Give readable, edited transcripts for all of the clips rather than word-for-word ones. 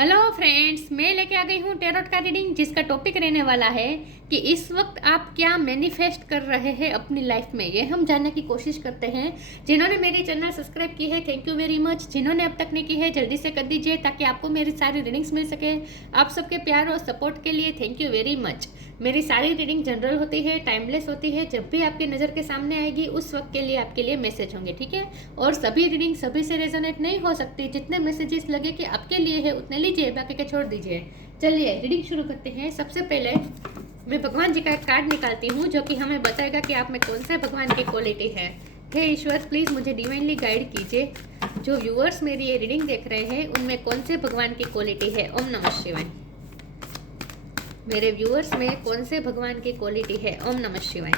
Hello friends, मैं लेके आ गई हूँ टेरोट का रीडिंग, जिसका टॉपिक रहने वाला है कि इस वक्त आप क्या मैनिफेस्ट कर रहे हैं अपनी लाइफ में। ये हम जानने की कोशिश करते हैं। जिन्होंने मेरी चैनल सब्सक्राइब की है, थैंक यू वेरी मच। जिन्होंने अब तक नहीं की है, जल्दी से कर दीजिए ताकि आपको मेरी सारी रीडिंग्स मिल सके। आप सबके प्यार और सपोर्ट के लिए थैंक यू वेरी मच। मेरी सारी रीडिंग जनरल होती है, टाइमलेस होती है। जब भी आपकी नज़र के सामने आएगी उस वक्त के लिए आपके लिए मैसेज होंगे, ठीक है। और सभी रीडिंग सभी से रेजोनेट नहीं हो सकती। जितने मैसेजेस लगे कि आपके लिए है उतने लीजिए, बाकी के छोड़ दीजिए। चलिए रीडिंग शुरू करते हैं। सबसे पहले मैं भगवान जी का एक कार्ड निकालती हूँ जो कि हमें बताएगा कि आप में कौन सा भगवान की क्वालिटी है। हे ईश्वर, प्लीज़ मुझे डिवाइनली गाइड कीजिए। जो व्यूअर्स मेरी ये रीडिंग देख रहे हैं उनमें कौन से भगवान की क्वालिटी है। ओम नमः शिवाय। मेरे व्यूअर्स में कौन से भगवान की क्वालिटी है। ओम नमः शिवाय।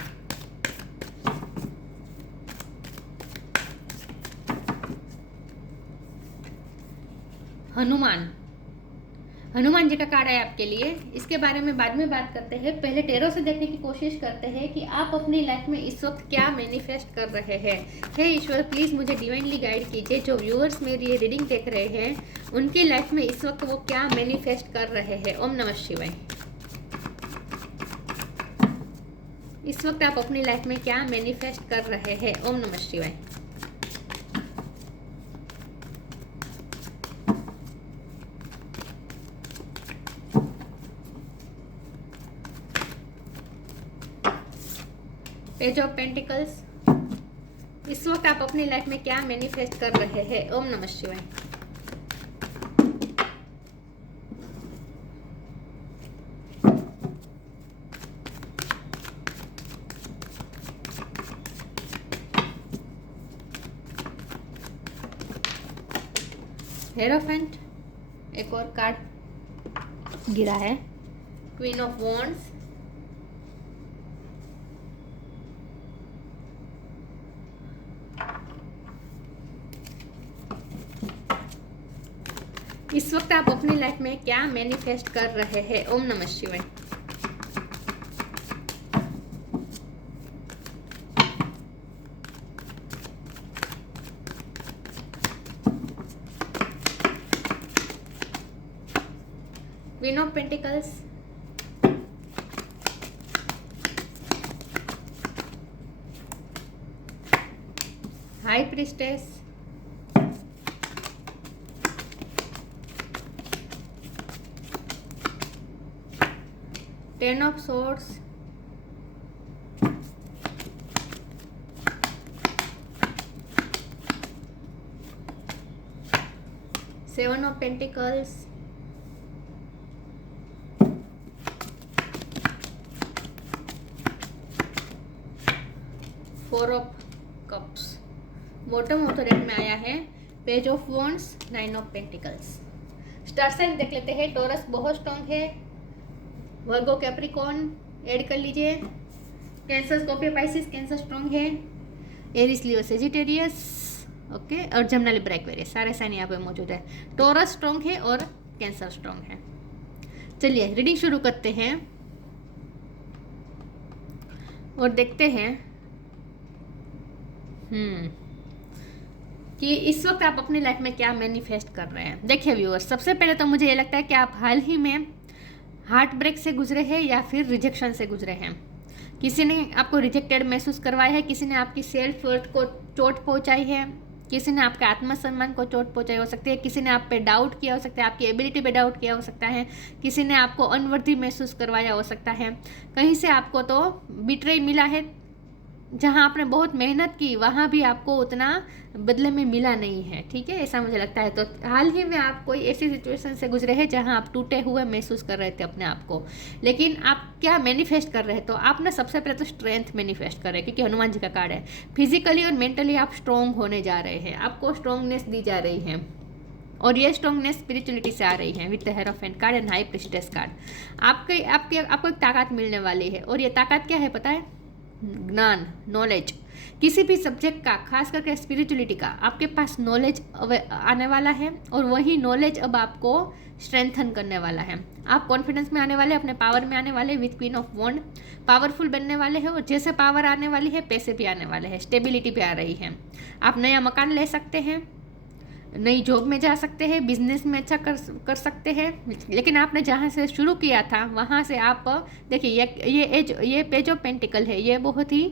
हनुमान जी का कार्ड है आपके लिए। इसके बारे में बाद में बात करते हैं। पहले टेरो से देखने की कोशिश करते हैं कि आप अपनी लाइफ में इस वक्त क्या मैनिफेस्ट कर रहे हैं। हे ईश्वर, प्लीज मुझे डिवाइनली गाइड कीजिए। जो व्यूअर्स मेरी ये रीडिंग देख रहे हैं उनकी लाइफ में इस वक्त वो क्या मैनिफेस्ट कर रहे हैं। ओम नमः शिवाय। इस वक्त आप अपनी लाइफ में क्या मैनिफेस्ट कर रहे हैं। ओम नमः शिवाय। Page of pentacles. इस वक्त आप अपनी लाइफ में क्या मैनिफेस्ट कर रहे हैं। ओम नमः शिवाय। हेरोफेंट, एक और कार्ड गिरा है। क्वीन ऑफ वॉन्ड्स, इस वक्त आप अपनी लाइफ में क्या मैनिफेस्ट कर रहे हैं। ओम नमः शिवाय। Queen of pentacles, high priestess, ten of swords, seven of pentacles, four of cups. Bottom of the deck में आया है page of wands, nine of pentacles. Star sign देख लेते हैं। टॉरस बहुत स्ट्रॉन्ग है। वर्गो कैप्रिकॉर्न ऐड कर लीजिए। Cancer Scorpio Pisces, cancer strong है। एरिस लियो सेजिटेरियस, ओके, और जमना लिब्रा एक्वेरियस, सारे साइन यहाँ पे मौजूद है। टॉरस स्ट्रॉन्ग है और कैंसर स्ट्रॉन्ग है। चलिए रीडिंग शुरू करते हैं और देखते हैं कि इस वक्त आप अपनी लाइफ में क्या मैनिफेस्ट कर रहे हैं। देखिए व्यूअर्स, सबसे पहले तो मुझे ये लगता है कि आप हाल ही में हार्ट ब्रेक से गुजरे हैं या फिर रिजेक्शन से गुजरे हैं। किसी ने आपको रिजेक्टेड महसूस करवाया है, किसी ने आपकी सेल्फ वर्थ को चोट पहुंचाई है, किसी ने आपके आत्मसम्मान को चोट पहुंचाई हो सकती है, किसी ने आप पे डाउट किया हो सकता है, आपकी एबिलिटी पे डाउट किया हो सकता है, किसी ने आपको अनवर्दी महसूस करवाया हो सकता है। कहीं से आपको तो बिट्रेय मिला है। जहाँ आपने बहुत मेहनत की वहाँ भी आपको उतना बदले में मिला नहीं है, ठीक है, ऐसा मुझे लगता है। तो हाल ही में आप कोई ऐसी सिचुएशन से गुजरे हैं जहाँ आप टूटे हुए महसूस कर रहे थे अपने आप को, लेकिन आप क्या मैनिफेस्ट कर रहे हैं। तो आप ना सबसे पहले तो स्ट्रेंथ मैनिफेस्ट कर रहे हैं, क्योंकि हनुमान जी का कार्ड है। फिजिकली और मेंटली आप स्ट्रॉन्ग होने जा रहे हैं, आपको स्ट्रॉन्गनेस दी जा रही है, और ये स्ट्रॉन्गनेस स्पिरिचुअलिटी से आ रही है with the hierophant card and high priestess card. आपको एक ताकत मिलने वाली है, और ये ताकत क्या है पता है? ज्ञान, नॉलेज। किसी भी सब्जेक्ट का, खास करके स्पिरिचुअलिटी का, आपके पास नॉलेज आने वाला है, और वही नॉलेज अब आपको स्ट्रेंथन करने वाला है। आप कॉन्फिडेंस में आने वाले, अपने पावर में आने वाले, with queen of wand powerful बनने वाले हैं। और जैसे पावर आने वाली है, पैसे भी आने वाले हैं, स्टेबिलिटी भी आ रही है। आप नया मकान ले सकते हैं, नई जॉब में जा सकते हैं, बिजनेस में अच्छा कर सकते हैं। लेकिन आपने जहाँ से शुरू किया था वहाँ से आप देखिए, ये पेज ऑफ पेंटिकल है, ये बहुत ही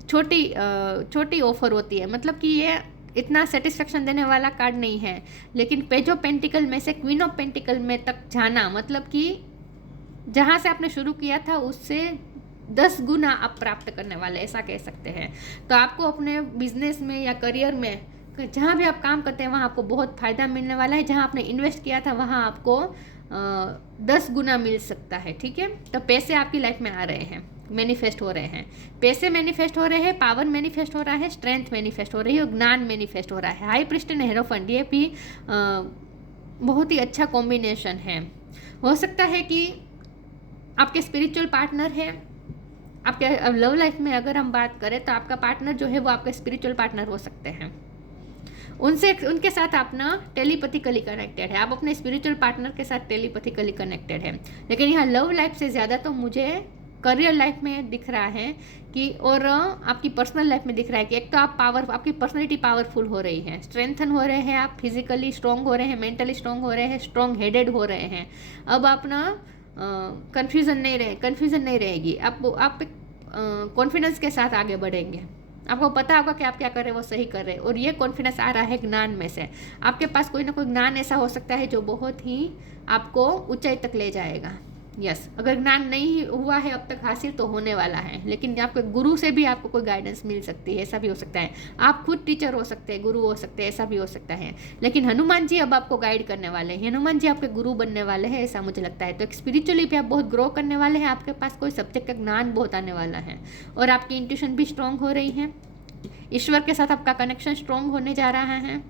छोटी ऑफर होती है, मतलब कि ये इतना सेटिस्फेक्शन देने वाला कार्ड नहीं है। लेकिन पेज ऑफ पेंटिकल में से क्वीन ऑफ पेंटिकल में तक जाना, मतलब कि जहाँ से आपने शुरू किया था उससे 10 गुना आप प्राप्त करने वाले, ऐसा कह सकते हैं। तो आपको अपने बिजनेस में या करियर में, जहाँ भी आप काम करते हैं वहाँ आपको बहुत फ़ायदा मिलने वाला है। जहाँ आपने इन्वेस्ट किया था वहाँ आपको 10 गुना मिल सकता है, ठीक है। तो पैसे आपकी लाइफ में आ रहे हैं, मैनिफेस्ट हो रहे हैं, पैसे मैनिफेस्ट हो रहे हैं, पावर मैनिफेस्ट हो रहा है, स्ट्रेंथ मैनिफेस्ट हो रही है और ज्ञान मैनिफेस्ट हो रहा है। हाई प्रीस्ट एंड हेरोफेंट, ये भी बहुत ही अच्छा कॉम्बिनेशन है। हो सकता है कि आपके स्पिरिचुअल पार्टनर है, आपके लव लाइफ में अगर हम बात करें तो आपका पार्टनर जो है वो आपका स्पिरिचुअल पार्टनर हो सकते हैं। उनके साथ आप ना टेलीपैथिकली कनेक्टेड है, आप अपने स्पिरिचुअल पार्टनर के साथ टेलीपैथिकली कनेक्टेड है। लेकिन यहाँ लव लाइफ से ज़्यादा तो मुझे करियर लाइफ में दिख रहा है कि, और आपकी पर्सनल लाइफ में दिख रहा है कि एक तो आपकी पर्सनैलिटी पावरफुल हो रही है, स्ट्रेंथन हो रहे हैं, आप फिजिकली स्ट्रॉन्ग हो रहे हैं, मेंटली स्ट्रॉन्ग हो रहे हैं, स्ट्रॉन्ग हेडेड हो रहे हैं। अब आप ना कन्फ्यूज़न नहीं रहेगी, आप कॉन्फिडेंस के साथ आगे बढ़ेंगे। आपको पता होगा कि आप क्या कर रहे हैं वो सही कर रहे हैं, और ये कॉन्फिडेंस आ रहा है ज्ञान में से। आपके पास कोई ना कोई ज्ञान ऐसा हो सकता है जो बहुत ही आपको ऊंचाई तक ले जाएगा। यस, अगर ज्ञान नहीं हुआ है अब तक हासिल तो होने वाला है, लेकिन आपके गुरु से भी आपको कोई गाइडेंस मिल सकती है, ऐसा भी हो सकता है। आप खुद टीचर हो सकते हैं, गुरु हो सकते हैं, ऐसा भी हो सकता है। लेकिन हनुमान जी अब आपको गाइड करने वाले हैं, हनुमान जी आपके गुरु बनने वाले हैं, ऐसा मुझे लगता है। तो स्पिरिचुअली भी आप बहुत ग्रो करने वाले हैं, आपके पास कोई सब्जेक्ट का ज्ञान बहुत आने वाला है, और आपकी इंट्यूशन भी स्ट्रांग हो रही है। ईश्वर के साथ आपका कनेक्शन स्ट्रांग होने जा रहा है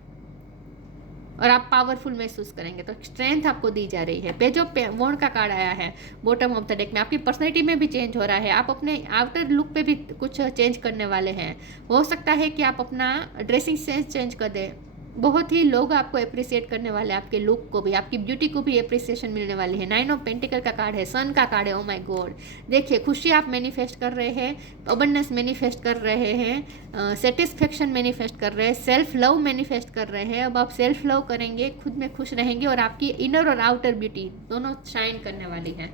और आप पावरफुल महसूस करेंगे। तो स्ट्रेंथ आपको दी जा रही है। पेज ऑफ वॉन्ड का कार्ड आया है बॉटम ऑफ द डेक में। आपकी पर्सनैलिटी में भी चेंज हो रहा है, आप अपने आउटर लुक पे भी कुछ चेंज करने वाले हैं। हो सकता है कि आप अपना ड्रेसिंग सेंस चेंज कर दें। बहुत ही लोग आपको अप्रिसिएट करने वाले हैं, आपके लुक को भी, आपकी ब्यूटी को भी अप्रिसिएशन मिलने वाली है। 9 ऑफ पेंटिकल का कार्ड है, सन का कार्ड है। ओ माय गॉड, देखिए खुशी आप मैनिफेस्ट कर रहे हैं, अबंडेंस मैनिफेस्ट कर रहे हैं, सेटिस्फेक्शन मैनिफेस्ट कर रहे हैं, सेल्फ लव मैनिफेस्ट कर रहे हैं। अब आप सेल्फ लव करेंगे, खुद में खुश रहेंगे और आपकी इनर और आउटर ब्यूटी दोनों शाइन करने वाली है।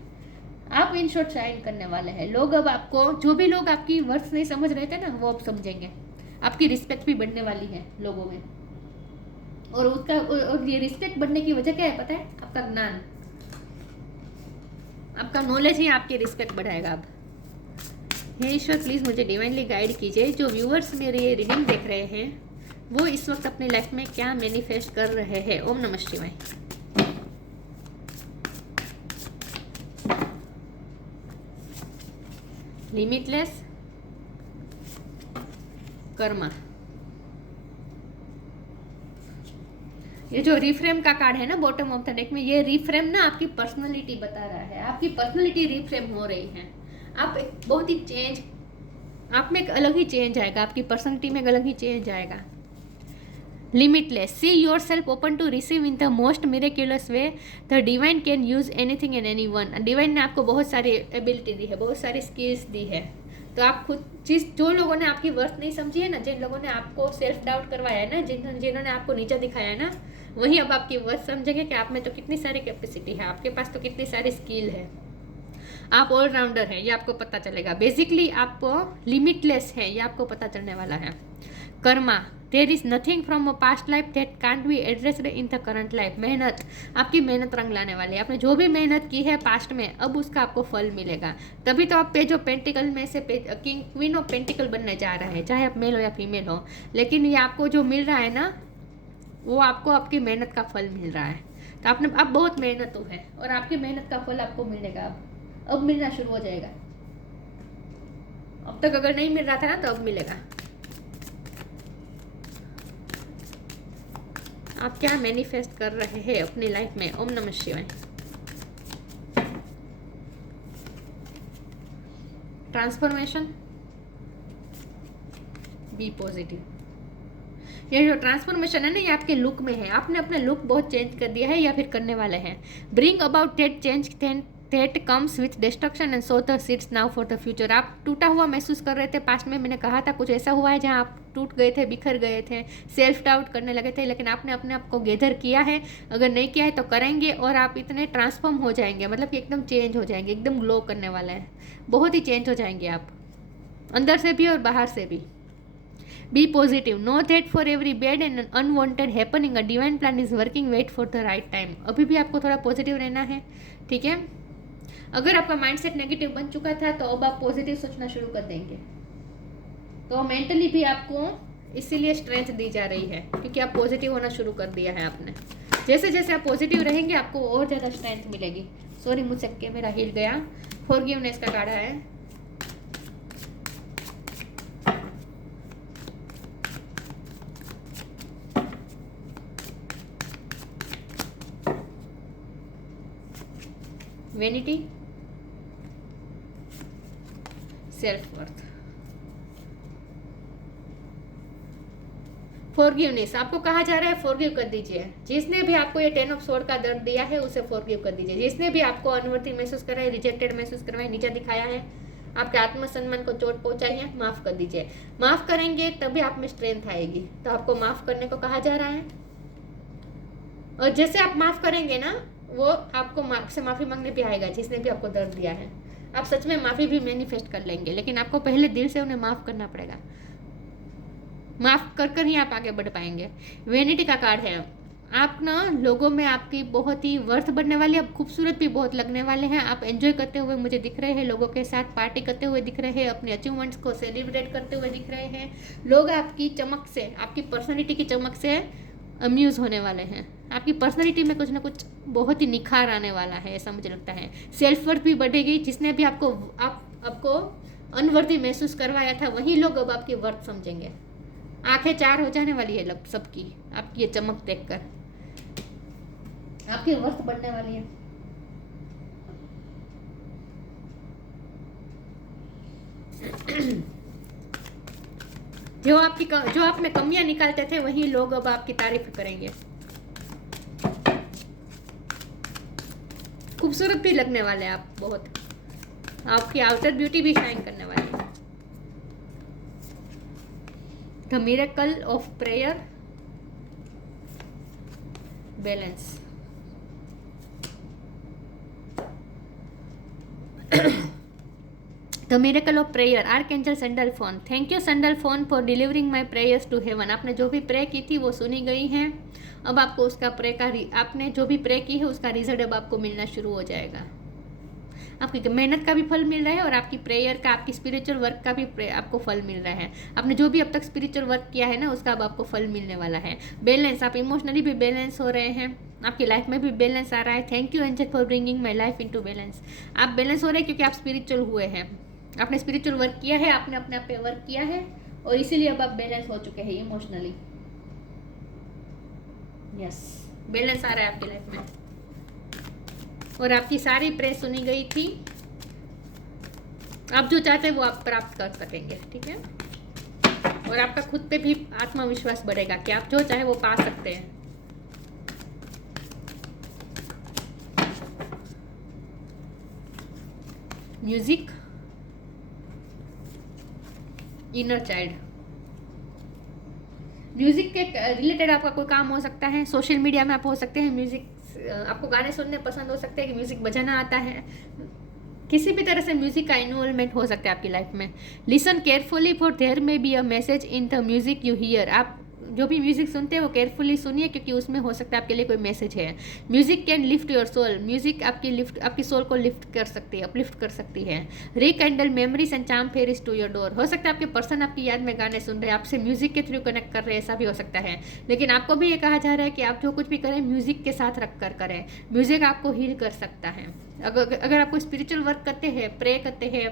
आप इन शॉर्ट शाइन करने वाले हैं। लोग अब आपको, जो भी लोग आपकी वर्ड्स नहीं समझ रहे थे ना, वो अब समझेंगे। आपकी रिस्पेक्ट भी बढ़ने वाली है लोगों में, और ये रिस्पेक्ट बढ़ने की वजह क्या है पता है? आपका ज्ञान, आपका नॉलेज ही आपकी रिस्पेक्ट बढ़ाएगा। अब हे ईश्वर, प्लीज़ मुझे डिवाइनली गाइड कीजिए। जो व्यूअर्स मेरे ये रीडिंग देख रहे हैं वो इस वक्त अपनी लाइफ में क्या मैनिफेस्ट कर रहे हैं। ओम नमः शिवाय। लिमिटलेस, कर्मा। ये जो रिफ्रेम का कार्ड है ना बॉटम ऑफ द डेक में, ये रिफ्रेम ना आपकी पर्सनालिटी बता रहा है। आपकी पर्सनालिटी रिफ्रेम हो रही है। आप बहुत ही चेंज, आप में एक अलग ही चेंज आएगा, आपकी पर्सनालिटी में एक अलग ही चेंज आएगा। Limitless, see yourself open to receive in the most miraculous way, the divine can use anything and anyone. Divine ने आपको बहुत सारी एबिलिटी दी है, बहुत सारी स्किल्स दी है। तो आप खुद जो लोगों ने आपकी वर्थ नहीं समझी है ना, जिन लोगों ने आपको सेल्फ डाउट करवाया है ना, जिन्होंने आपको नीचा दिखाया है ना, वही अब आपकी वर्थ समझेंगे कि आप में तो कितनी सारी कैपेसिटी है, आपके पास तो कितनी सारी स्किल है, आप ऑलराउंडर हैं, ये आपको पता चलेगा। बेसिकली आपको लिमिटलेस है, ये आपको पता चलने वाला है। Karma, there is nothing from a past life that can't be addressed in the current life. मेहनत, आपकी मेहनत रंग लाने वाली है। आपने जो भी मेहनत की है पास्ट में, अब उसका आपको फल मिलेगा। तभी तो आप पेज ऑफ पेंटिकल में से क्वीन ऑफ पेंटिकल बनने जा रहे हैं, चाहे आप मेल हो या फीमेल हो। लेकिन ये आपको जो मिल रहा है ना, वो आपको आपकी मेहनत का फल मिल रहा है। तो आपने अब बहुत मेहनत है और आपकी मेहनत का फल आपको मिलेगा। अब मिलना शुरू हो जाएगा। अब तक अगर नहीं मिल रहा था ना, तो अब मिलेगा। आप क्या मैनिफेस्ट कर रहे हैं अपनी लाइफ में। ओम नमः शिवाय। Transformation, be positive. ये जो ट्रांसफॉर्मेशन है ना, ये आपके लुक में है। आपने अपना लुक बहुत चेंज कर दिया है या फिर करने वाले हैं। Bring about that change that comes with destruction and so the seeds now for the future. आप टूटा हुआ महसूस कर रहे थे पास्ट में, मैंने कहा था कुछ ऐसा हुआ है जहाँ आप टूट गए थे, बिखर गए थे, सेल्फ डाउट करने लगे थे, लेकिन आपने अपने आप को गैदर किया है। अगर नहीं किया है तो करेंगे और आप इतने ट्रांसफॉर्म हो जाएंगे, मतलब कि एकदम चेंज हो जाएंगे, एकदम ग्लो करने वाला है, बहुत ही चेंज हो जाएंगे आप, अंदर से भी और बाहर से भी। Be positive, know that for every bad and unwanted happening a divine plan is working, wait for the right time. अभी भी आपको थोड़ा पॉजिटिव रहना है, ठीक है। अगर आपका माइंडसेट नेगेटिव बन चुका था तो अब आप पॉजिटिव सोचना शुरू कर देंगे, तो मेंटली भी आपको इसीलिए स्ट्रेंथ दी जा रही है, क्योंकि आप पॉजिटिव होना शुरू कर दिया है आपने। जैसे जैसे आप पॉजिटिव रहेंगे आपको और ज़्यादा स्ट्रेंथ मिलेगी। सॉरी, मुझसे कैमरा हिल गया। फॉरगिवनेस का कार्ड है। Vanity, self worth, forgiveness. आपको कहा जा रहा है फॉरगिव कर दीजिए। जिसने भी आपको ये 10 ऑफ स्वॉर्ड का दर्द दिया है उसे फॉरगिव कर दीजिए। जिसने भी आपको अनवर्दी महसूस कराया, रिजेक्टेड महसूस करवाया, नीचा दिखाया है, आपके आत्मसम्मान को चोट पहुंचाई है, माफ कर दीजिए। माफ करेंगे तभी आप में स्ट्रेंथ आएगी, तो आपको माफ करने को कहा जा रहा है। और जैसे आप माफ करेंगे ना, वो आपको आपसे माफी मांगने भी आएगा, जिसने भी आपको दर्द दिया है। आप सच में माफी भी मैनिफेस्ट कर लेंगे, लेकिन आपको पहले दिल से उन्हें माफ करना पड़ेगा। माफ कर कर ही आप आगे बढ़ पाएंगे। वेनिटी का कार्ड है। आप ना लोगों में आपकी बहुत ही वर्थ बढ़ने वाली, आप खूबसूरत भी बहुत लगने वाले हैं। आप एंजॉय करते हुए मुझे दिख रहे हैं, लोगों के साथ पार्टी करते हुए दिख रहे हैं, अपने अचीवमेंट्स को सेलिब्रेट करते हुए दिख रहे हैं। लोग आपकी चमक से, आपकी पर्सनैलिटी की चमक से अम्यूज़ होने वाले हैं। आपकी पर्सनैलिटी में कुछ ना कुछ बहुत ही निखार आने वाला है, ऐसा मुझे लगता है। सेल्फ वर्थ भी बढ़ेगी। जिसने भी आपको अनवर्दी महसूस करवाया था, वही लोग अब आपकी वर्थ समझेंगे। आंखें चार हो जाने वाली है सबकी आपकी ये चमक देखकर, आपकी वर्थ बढ़ने वाली है। जो आप में कमियां निकालते थे, वही लोग अब आपकी तारीफ करेंगे। खूबसूरत भी लगने वाले हैं आप बहुत, आपकी आउटर ब्यूटी भी शाइन करने वाली है। The miracle of prayer, balance. The miracle of prayer, archangel Sandalphon. Thank you Sandalphon for delivering my prayers to heaven. आपने जो भी प्रे की थी वो सुनी गई है। अब आपको उसका आपने जो भी प्रे की है उसका रिजल्ट अब आपको मिलना शुरू हो जाएगा। आपकी मेहनत का भी फल मिल रहा है और आपकी प्रेयर का, आपकी स्पिरिचुअल वर्क का भी आपको फल मिल रहा है। आपने जो भी अब तक स्पिरिचुअल वर्क किया है ना, उसका अब आपको फल मिलने वाला है। बैलेंस, आप इमोशनली भी बैलेंस हो रहे हैं, आपकी लाइफ में भी बैलेंस आ रहा है। Thank you angel for bringing my life into balance. आप बैलेंस हो रहे हैं क्योंकि आप स्पिरिचुअल हुए हैं, आपने स्पिरिचुअल वर्क किया है, आपने अपने आप पे वर्क किया है, और इसीलिए अब आप बैलेंस हो चुके हैं इमोशनली। यस, बैलेंस आ रहा है आपकी लाइफ में, और आपकी सारी प्रे सुनी गई थी। आप जो चाहते हैं वो आप प्राप्त कर सकेंगे, ठीक है। और आपका खुद पे भी आत्मविश्वास बढ़ेगा कि आप जो चाहे वो पा सकते हैं। Music, inner child. म्यूजिक के रिलेटेड आपका कोई काम हो सकता है, सोशल मीडिया में आप हो सकते हैं, म्यूजिक आपको गाने सुनने पसंद हो सकते हैं, कि म्यूजिक बजाना आता है, किसी भी तरह से म्यूजिक का इन्वॉल्वमेंट हो सकता है आपकी लाइफ में। लिसन केयरफुली फॉर देयर में be a message in the music you here. आप जो भी म्यूजिक सुनते हैं वो केयरफुली सुनिए, क्योंकि उसमें हो सकता है आपके लिए कोई मैसेज है। Music can lift your soul. Music आपकी सोल को लिफ्ट कर सकती है, अपलिफ्ट कर सकती है। Rekindle memories and charm fairies to your door. हो सकता है आपके पर्सन आपकी याद में गाने सुन रहे हैं, आपसे म्यूजिक के थ्रू कनेक्ट कर रहे हैं, ऐसा भी हो सकता है। लेकिन आपको भी ये कहा जा रहा है कि आप जो कुछ भी करें म्यूजिक के साथ रख कर करें। म्यूजिक आपको हील कर सकता है। अगर आप कोई स्पिरिचुअल वर्क करते हैं, प्रे करते हैं,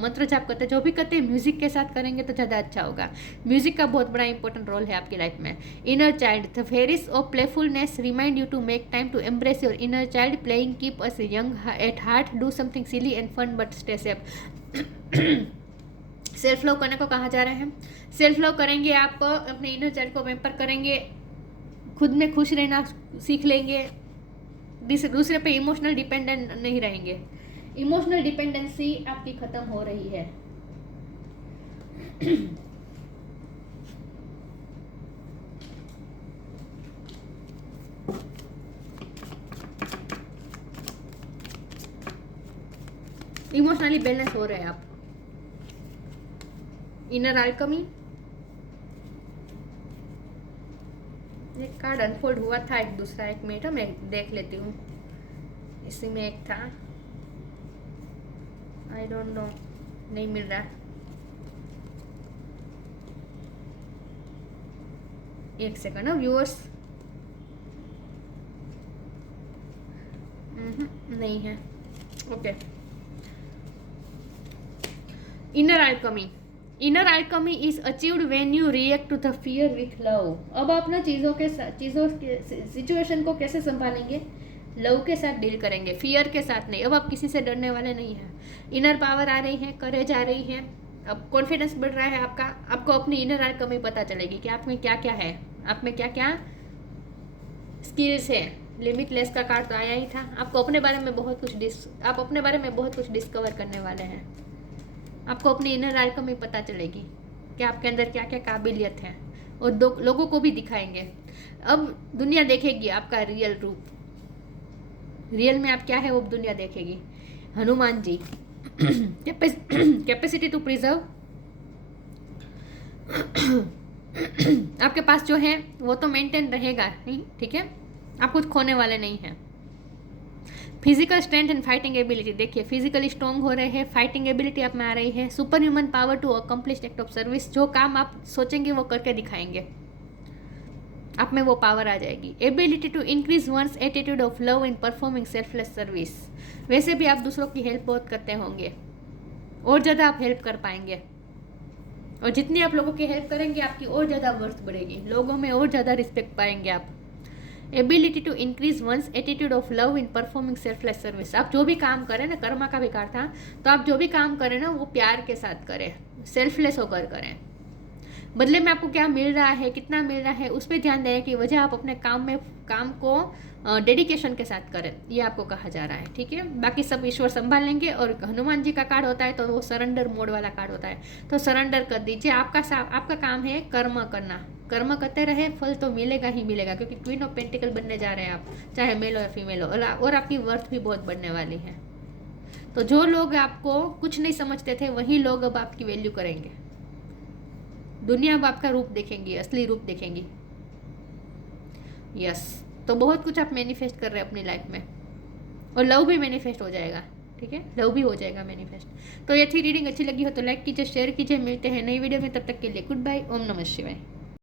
मंत्र जाप करते हैं, जो भी करते हैं म्यूजिक के साथ करेंगे तो ज़्यादा अच्छा होगा। म्यूजिक का बहुत बड़ा इंपॉर्टेंट रोल है आपकी लाइफ में। Inner child, the fairies of playfulness remind you to make time to embrace your inner child. Playing keep us young at heart, do something silly and fun but stay safe. Self love करने को कहा जा रहा है। Self love करेंगे आप, अपने inner child को पैम्पर करेंगे, खुद में खुश रहना सीख लेंगे, दूसरे पे इमोशनल डिपेंडेंट नहीं रहेंगे। इमोशनल डिपेंडेंसी आपकी खत्म हो रही है। इमोशनली बैलेंस हो रहे हैं आप। इनर अल्केमी, एक कार्ड अनफोल्ड हुआ था, एक दूसरा, एक मिनट मैं देख लेती हूँ। इसी में एक था, आई डोंट नो, नहीं मिल रहा। एक सेकंड व्यूअर्स, नहीं है। Okay, inner alchemy, inner alchemy is achieved when you react to the fear with love. अब आप ना चीज़ों के सिचुएशन को कैसे संभालेंगे, लव के साथ डील करेंगे, फियर के साथ नहीं। अब आप किसी से डरने वाले नहीं हैं। इनर पावर आ रही है, करेज आ रही है, अब कॉन्फिडेंस बढ़ रहा है आपका। आपको अपनी इनर अल्केमी पता चलेगी कि आप में क्या क्या है, आप में क्या क्या स्किल्स है। लिमिटलेस का कार्ड तो आया ही था। आपको अपने बारे में बहुत कुछ आप अपने बारे में बहुत कुछ डिस्कवर करने वाले हैं। आपको अपनी इनर अल्केमी पता चलेगी कि आपके अंदर क्या क्या काबिलियत है, और लोगों को भी दिखाएंगे। अब दुनिया देखेगी आपका रियल रूप, रियल में आप क्या है वो दुनिया देखेगी। Hanuman ji, capacity to preserve, आपके पास जो है वो तो मेंटेन रहेगा ही, ठीक है, आप कुछ खोने वाले नहीं हैं। Physical strength and fighting ability, देखिए फिजिकली स्ट्रॉन्ग हो रहे हैं, फाइटिंग एबिलिटी आप में आ रही है। Superhuman power to accomplish act of service, जो काम आप सोचेंगे वो करके दिखाएंगे, आप में वो पावर आ जाएगी। Ability to increase one's attitude of love in performing selfless service, वैसे भी आप दूसरों की हेल्प बहुत करते होंगे, और ज़्यादा आप हेल्प कर पाएंगे, और जितनी आप लोगों की हेल्प करेंगे आपकी और ज़्यादा वर्थ बढ़ेगी, लोगों में और ज़्यादा रिस्पेक्ट पाएंगे आप। Ability to increase one's attitude of love in performing selfless service, आप जो भी काम करें ना, कर्मा का भी कार्ड था, तो आप जो भी काम करें ना वो प्यार के साथ करें, सेल्फलेस होकर करें। बदले में आपको क्या मिल रहा है, कितना मिल रहा है, उस पर ध्यान देने की वजह आप अपने काम को डेडिकेशन के साथ करें, ये आपको कहा जा रहा है, ठीक है। बाकी सब ईश्वर संभाल लेंगे। और हनुमान जी का कार्ड होता है तो वो सरेंडर मोड वाला कार्ड होता है, तो सरेंडर कर दीजिए। आपका काम है कर्म करना, कर्म करते रहे, फल तो मिलेगा ही मिलेगा, क्योंकि क्वीन ऑफ पेंटिकल बनने जा रहे हैं आप, चाहे मेल हो या फीमेल हो, और आपकी वर्थ भी बहुत बढ़ने वाली है। तो जो लोग आपको कुछ नहीं समझते थे वही लोग अब आपकी वैल्यू करेंगे, दुनिया अब आपका रूप देखेंगी, असली रूप देखेंगी। यस, तो बहुत कुछ आप मैनिफेस्ट कर रहे हैं अपनी लाइफ में, और लव भी मैनिफेस्ट हो जाएगा, ठीक है, लव भी हो जाएगा मैनिफेस्ट। तो ये थी रीडिंग, अच्छी लगी हो तो लाइक कीजिए, शेयर कीजिए। मिलते हैं नई वीडियो में, तब तक के लिए गुड बाय, ओम नमः शिवाय।